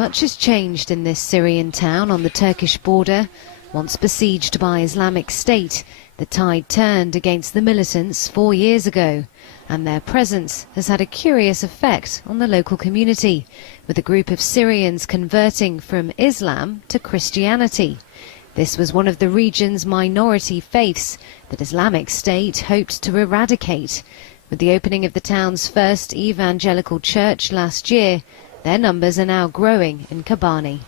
Much has changed in this Syrian town on the Turkish border. Once besieged by Islamic State, the tide turned against the militants 4 years ago, and their presence has had a curious effect on the local community, with a group of Syrians converting from Islam to Christianity. This was one of the region's minority faiths that Islamic State hoped to eradicate. With the opening of the town's first evangelical church last year, their numbers are now growing in Kobani.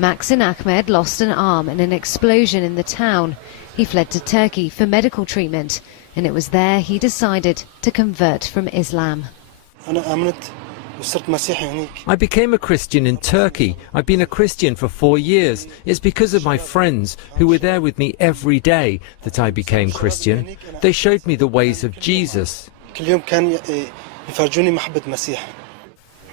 Maxin Ahmed lost an arm in an explosion in the town. He fled to Turkey for medical treatment, and it was there he decided to convert from Islam. I became a Christian in Turkey. I've been a Christian for 4 years. It's because of my friends who were there with me every day that I became Christian. They showed me the ways of Jesus.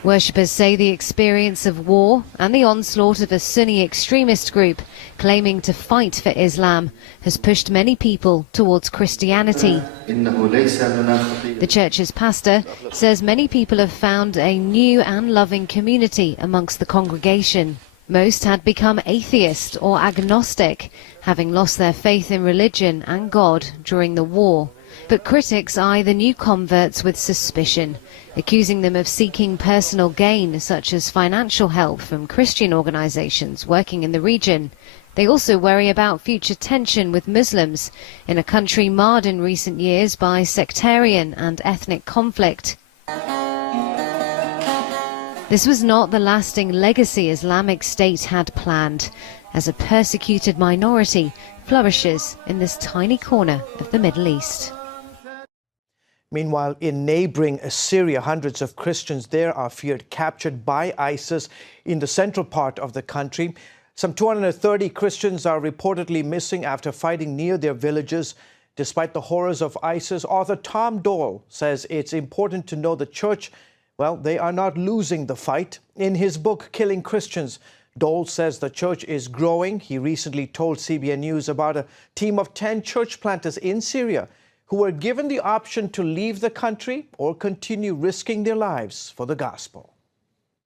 Worshippers say the experience of war and the onslaught of a Sunni extremist group claiming to fight for Islam has pushed many people towards Christianity. The church's pastor says many people have found a new and loving community amongst the congregation. Most had become atheist or agnostic, having lost their faith in religion and God during the war. But critics eye the new converts with suspicion, accusing them of seeking personal gain, such as financial help from Christian organizations working in the region. They also worry about future tension with Muslims in a country marred in recent years by sectarian and ethnic conflict. This was not the lasting legacy Islamic State had planned, as a persecuted minority flourishes in this tiny corner of the Middle East. Meanwhile, in neighboring Syria, hundreds of Christians there are feared captured by ISIS in the central part of the country. Some 230 Christians are reportedly missing after fighting near their villages. Despite the horrors of ISIS, author Tom Dole says it's important to know the church, well, they are not losing the fight. In his book, Killing Christians, Dole says the church is growing. He recently told CBN News about a team of 10 church planters in Syria who were given the option to leave the country or continue risking their lives for the gospel.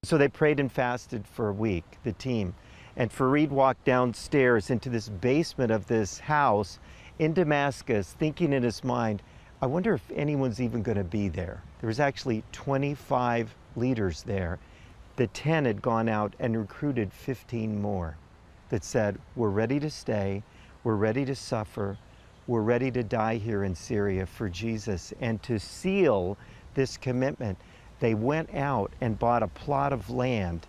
So they prayed and fasted for a week, the team. And Fareed walked downstairs into this basement of this house in Damascus, thinking in his mind, I wonder if anyone's even going to be there. There was actually 25 leaders there. The 10 had gone out and recruited 15 more that said, we're ready to stay, we're ready to suffer, we're ready to die here in Syria for Jesus. And to seal this commitment, they went out and bought a plot of land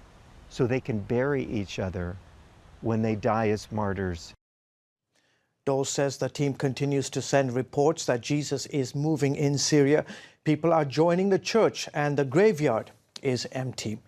so they can bury each other when they die as martyrs. Dole says the team continues to send reports that Jesus is moving in Syria. People are joining the church and the graveyard is empty.